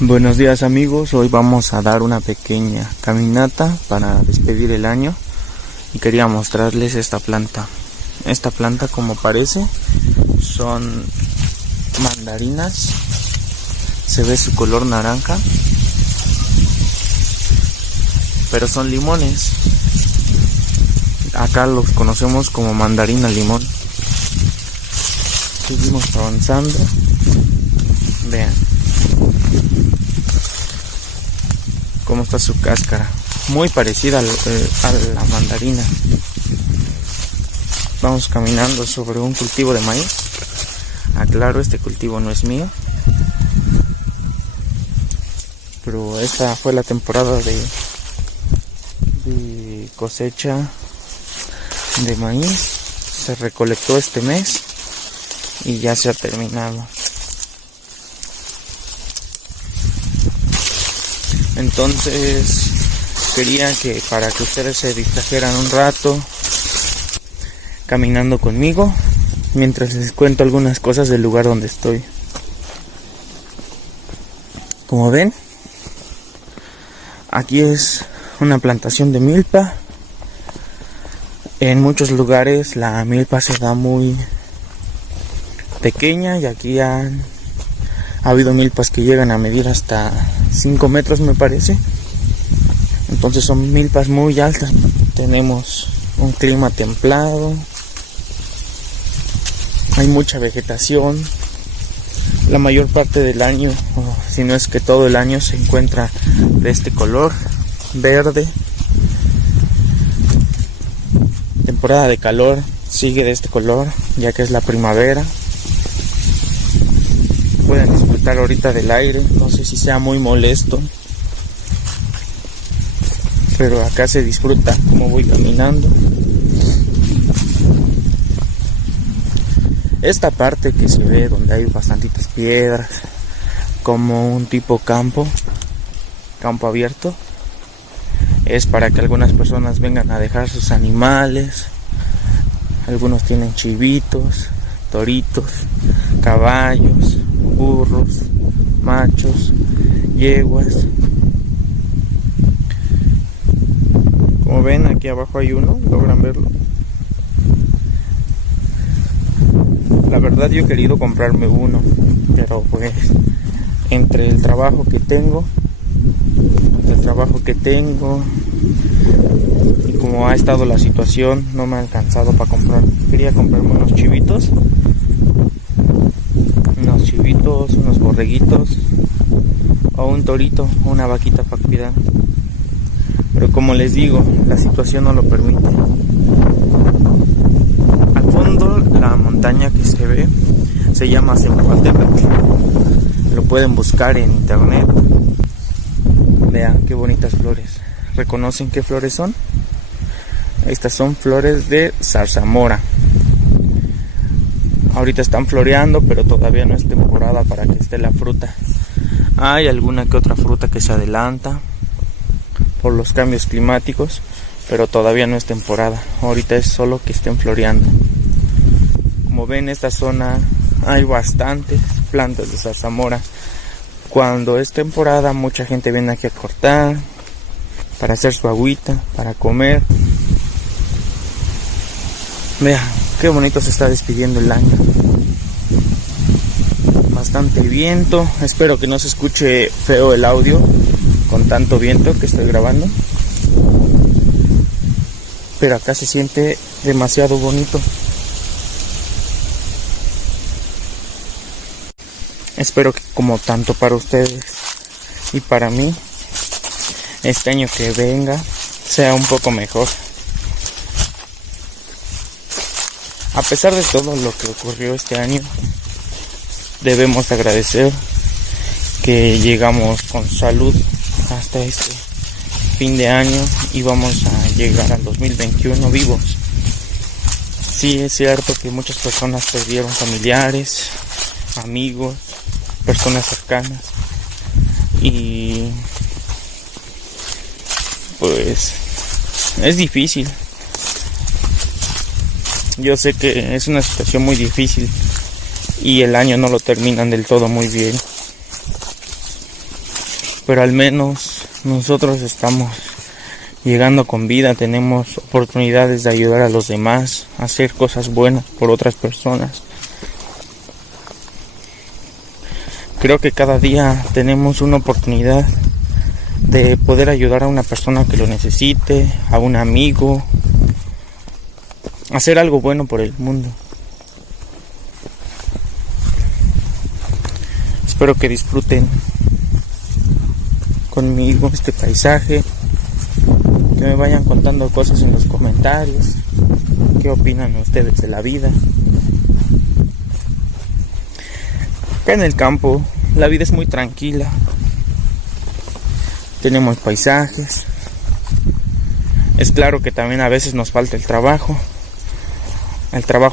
Buenos días amigos, hoy vamos a dar una pequeña caminata para despedir el año y quería mostrarles esta planta. Esta planta, como parece, son mandarinas, se ve su color naranja, pero son limones. Acá los conocemos como mandarina limón. Seguimos avanzando, vean cómo está su cáscara, muy parecida a la mandarina. Vamos caminando sobre un cultivo de maíz. Aclaro, este cultivo no es mío, pero esta fue la temporada de cosecha de maíz. Se recolectó este mes y ya se ha terminado. Entonces quería que para que ustedes se distrajeran un rato caminando conmigo mientras les cuento algunas cosas del lugar donde estoy. Como ven, aquí es una plantación de milpa. En muchos lugares la milpa se da muy pequeña y aquí ha habido milpas que llegan a medir hasta 5 metros, me parece. Entonces son milpas muy altas. Tenemos un clima templado, hay mucha vegetación. La mayor parte del año, si no es que todo el año, se encuentra de este color verde. Temporada de calor sigue de este color, ya que es la primavera. Pueden disfrutar ahorita del aire, no sé si sea muy molesto, pero acá se disfruta como voy caminando. Esta parte que se ve donde hay bastantitas piedras, como un tipo campo abierto, es para que algunas personas vengan a dejar sus animales. Algunos tienen chivitos, toritos, caballos, burros, machos, yeguas. Como ven, aquí abajo hay uno, logran verlo. La verdad yo he querido comprarme uno, pero pues entre el trabajo que tengo y como ha estado la situación, no me ha alcanzado para comprar. Quería comprarme unos chivitos, unos borreguitos o un torito, una vaquita para cuidar, pero como les digo, la situación no lo permite. Al fondo, la montaña que se ve se llama Sempacatepetl, lo pueden buscar en internet. Vean qué bonitas flores. ¿Reconocen qué flores son? Estas son flores de zarzamora. Ahorita están floreando, pero todavía no es temporada para que esté la fruta. Hay alguna que otra fruta que se adelanta por los cambios climáticos, pero todavía no es temporada. Ahorita es solo que estén floreando. Como ven, en esta zona hay bastantes plantas de zarzamora. Cuando es temporada, mucha gente viene aquí a cortar para hacer su agüita, para comer. Vean qué bonito se está despidiendo el año. Bastante viento. Espero que no se escuche feo el audio con tanto viento que estoy grabando, pero acá se siente demasiado bonito. Espero que como tanto para ustedes y para mí, este año que venga sea un poco mejor. A pesar de todo lo que ocurrió este año, debemos agradecer que llegamos con salud hasta este fin de año y vamos a llegar al 2021 vivos. Sí, es cierto que muchas personas perdieron familiares, amigos, personas cercanas, y pues es difícil. Yo sé que es una situación muy difícil y el año no lo terminan del todo muy bien. pero al menos nosotros estamos llegando con vida, tenemos oportunidades de ayudar a los demás, hacer cosas buenas por otras personas. Creo que cada día tenemos una oportunidad de poder ayudar a una persona que lo necesite, a un amigo, hacer algo bueno por el mundo. Espero que disfruten conmigo este paisaje, que me vayan contando cosas en los comentarios, qué opinan ustedes de la vida. Acá en el campo la vida es muy tranquila, tenemos paisajes. Es claro que también a veces nos falta el trabajo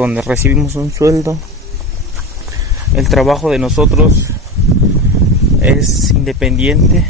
donde recibimos un sueldo. El trabajo de nosotros es independiente,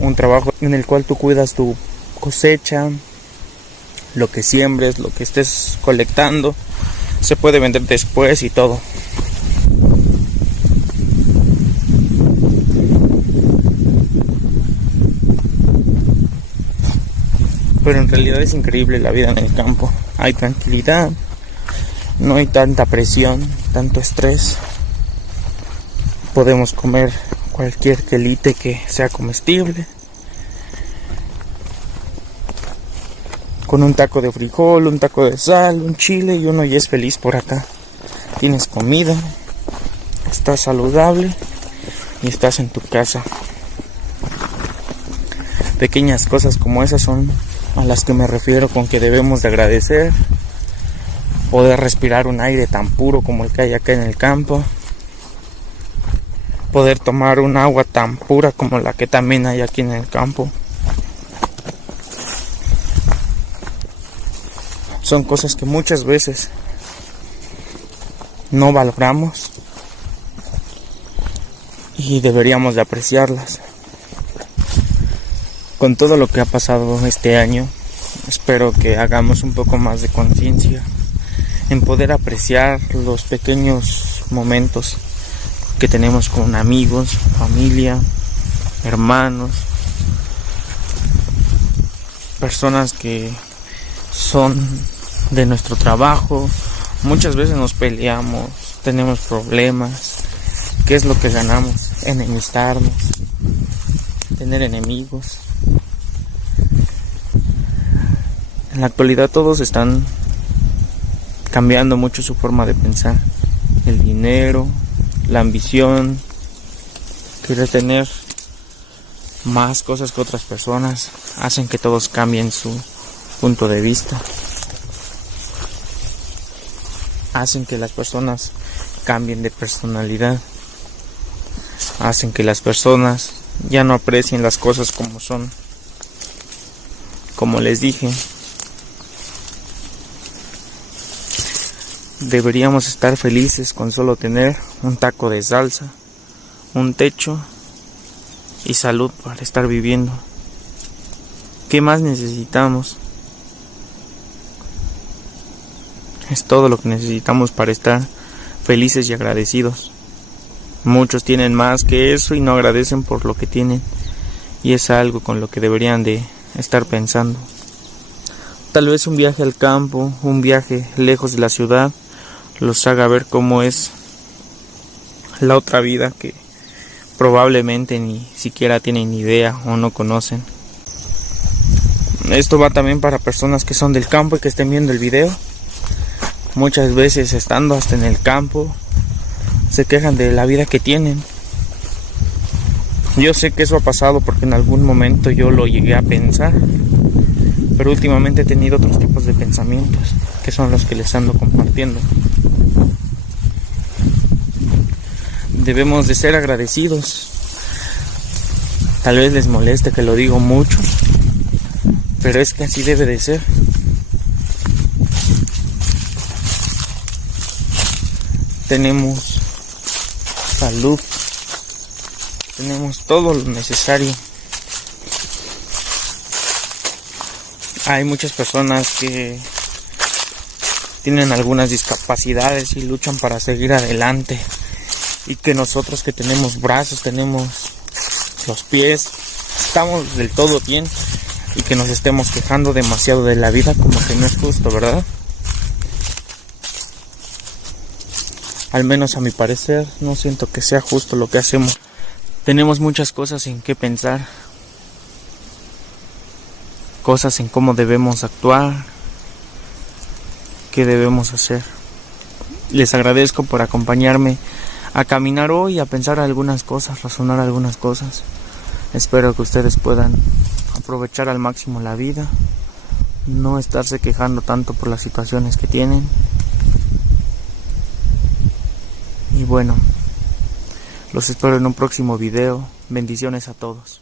un trabajo en el cual tú cuidas tu cosecha, lo que siembres, lo que estés colectando, se puede vender después y todo. Pero en realidad es increíble la vida en el campo. Hay tranquilidad, no hay tanta presión, tanto estrés. Podemos comer cualquier quelite que sea comestible, con un taco de frijol, un taco de sal, un chile, y uno ya es feliz por acá. Tienes comida, estás saludable y estás en tu casa. Pequeñas cosas como esas son a las que me refiero con que debemos de agradecer. Poder respirar un aire tan puro como el que hay acá en el campo, poder tomar un agua tan pura como la que también hay aquí en el campo. Son cosas que muchas veces no valoramos y deberíamos de apreciarlas. Con todo lo que ha pasado este año, espero que hagamos un poco más de conciencia en poder apreciar los pequeños momentos que tenemos con amigos, familia, hermanos, personas que son de nuestro trabajo. Muchas veces nos peleamos, tenemos problemas. ¿Qué es lo que ganamos? Enemistarnos, tener enemigos. En la actualidad todos están cambiando mucho su forma de pensar. El dinero, la ambición, querer tener más cosas que otras personas, hacen que todos cambien su punto de vista. Hacen que las personas cambien de personalidad. Hacen que las personas ya no aprecien las cosas como son. Como les dije, deberíamos estar felices con solo tener un taco de salsa, un techo y salud para estar viviendo. ¿Qué más necesitamos? Es todo lo que necesitamos para estar felices y agradecidos. Muchos tienen más que eso y no agradecen por lo que tienen, y es algo con lo que deberían de estar pensando. Tal vez un viaje al campo, un viaje lejos de la ciudad, los haga ver cómo es la otra vida que probablemente ni siquiera tienen idea o no conocen. Esto va también para personas que son del campo y que estén viendo el video. Muchas veces estando hasta en el campo se quejan de la vida que tienen. Yo sé que eso ha pasado porque en algún momento yo lo llegué a pensar, pero últimamente he tenido otros tipos de pensamientos que son los que les ando compartiendo. Debemos de ser agradecidos. Tal vez les moleste que lo digo mucho, pero es que así debe de ser. Tenemos salud, tenemos todo lo necesario. Hay muchas personas que tienen algunas discapacidades y luchan para seguir adelante, y que nosotros que tenemos brazos, tenemos los pies, estamos del todo bien, y que nos estemos quejando demasiado de la vida como que no es justo, ¿verdad? Al menos a mi parecer no siento que sea justo lo que hacemos. Tenemos muchas cosas en qué pensar, cosas en cómo debemos actuar, qué debemos hacer. Les agradezco por acompañarme a caminar hoy, a pensar algunas cosas, razonar algunas cosas. Espero que ustedes puedan aprovechar al máximo la vida, no estarse quejando tanto por las situaciones que tienen. Y bueno, los espero en un próximo video. Bendiciones a todos.